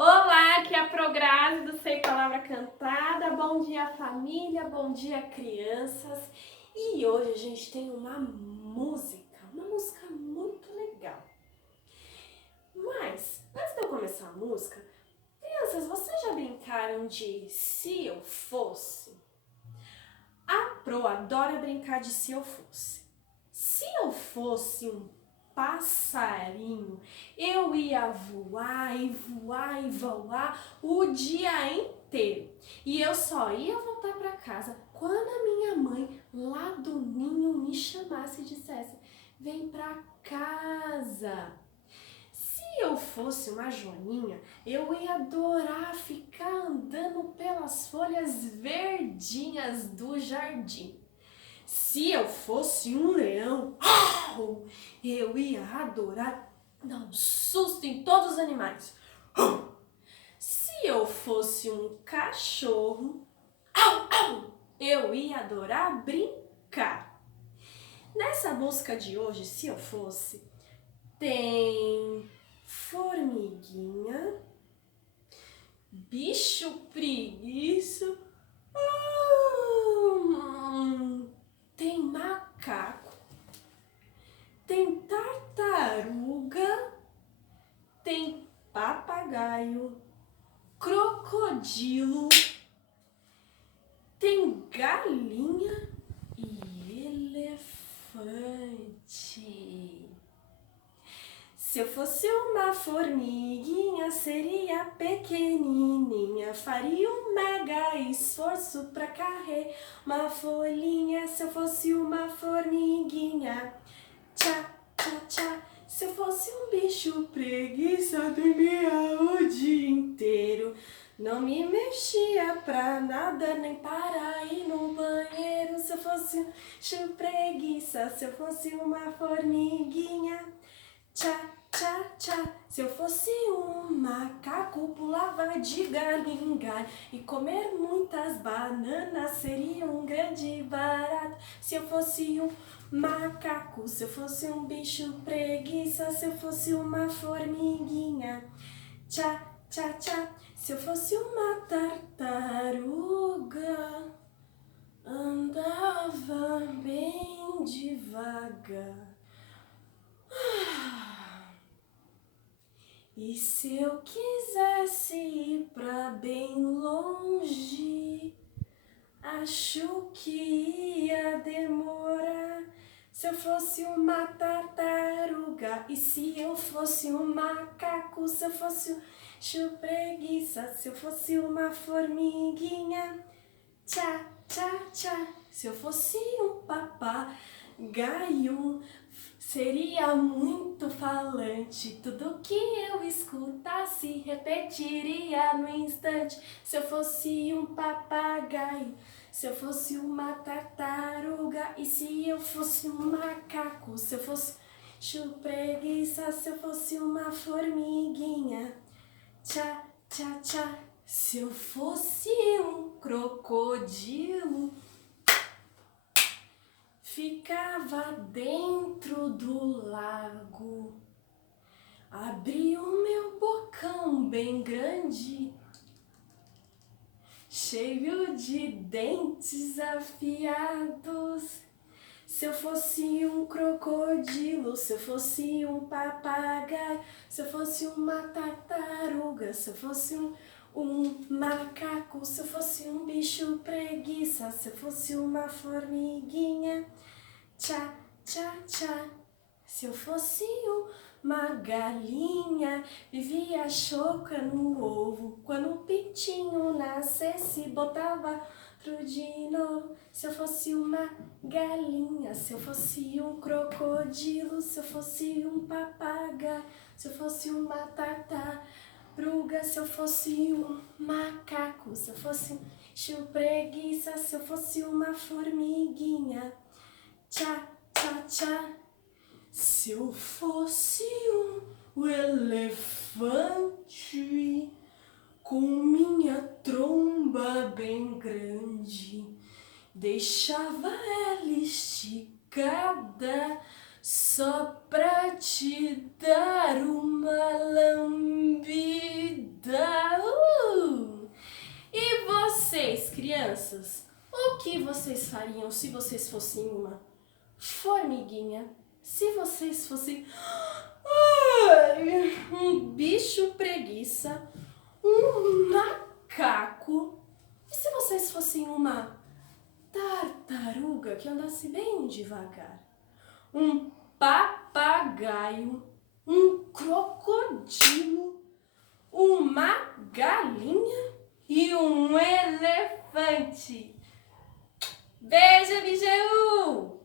Olá, aqui é a Prograzi do Sei Palavra Cantada. Bom dia, família, bom dia, crianças. E hoje a gente tem uma música muito legal. Mas, antes de eu começar a música, crianças, vocês já brincaram de se eu fosse? A Pro adora brincar de se eu fosse. Se eu fosse um passarinho, eu ia voar e voar e voar o dia inteiro. E eu só ia voltar para casa quando a minha mãe lá do ninho me chamasse e dissesse: "Vem para casa". Se eu fosse uma joaninha, eu ia adorar ficar andando pelas folhas verdinhas do jardim. Se eu fosse um leão, eu ia adorar dar um susto em todos os animais. Se eu fosse um cachorro, eu ia adorar brincar. Nessa música de hoje, se eu fosse, tem formiguinha, bicho preguiça, tem macaco, tem tartaruga, tem papagaio, crocodilo, tem galinha e elefante. Se eu fosse uma formiguinha, seria pequenininha, faria um mega esforço pra carregar uma folhinha. Se eu fosse uma formiguinha, tchá, tchá, tchá. Se eu fosse um bicho preguiça, dormia o dia inteiro. Não me mexia pra nada, nem para ir no banheiro. Se eu fosse um bicho preguiça, se eu fosse uma formiguinha, tchá, tchá, tchá. Se eu fosse um macaco, pulava de galho em galho. E comer muitas bananas seria um grande barato. Se eu fosse um macaco, se eu fosse um bicho preguiça, se eu fosse uma formiguinha, tchá, tchá, tchá. Se eu fosse uma tartaruga, andava bem devagar. E se eu quisesse ir pra bem longe, acho que ia demorar. Se eu fosse uma tartaruga, e se eu fosse um macaco, se eu fosse um preguiça, se eu fosse uma formiguinha, tchá, tchá, tchá. Se eu fosse um papagaio, seria muito falante. Tudo que eu escutasse repetiria no instante. Se eu fosse um papagaio, se eu fosse uma tartaruga, e se eu fosse um macaco, se eu fosse preguiça, se eu fosse uma formiguinha, tchá, tchá, tchá. Se eu fosse um crocodilo, ficava dentro do lago, abri o meu bocão bem grande, cheio de dentes afiados. Se eu fosse um crocodilo, se eu fosse um papagaio, se eu fosse uma tartaruga, se eu fosse um macaco, se eu fosse um bicho preguiça, se eu fosse uma formiguinha, tchá, tchá, tchá. Se eu fosse uma galinha, vivia choca no ovo. Quando o pintinho nascesse, botava outro de novo. Se eu fosse uma galinha, se eu fosse um crocodilo, se eu fosse um papagaio, se eu fosse uma tartaruga, se eu fosse um macaco, se eu fosse um preguiça, se eu fosse uma formiguinha, tchá, tchá, tchá. Se eu fosse um elefante com minha tromba bem grande, deixava ela esticada só pra te dar uma lambida. Crianças, o que vocês fariam se vocês fossem uma formiguinha? Se vocês fossem um bicho preguiça, um macaco? E se vocês fossem uma tartaruga que andasse bem devagar? Um papagaio, um crocodilo, uma galinha e um elefante. Beijo, Bijou!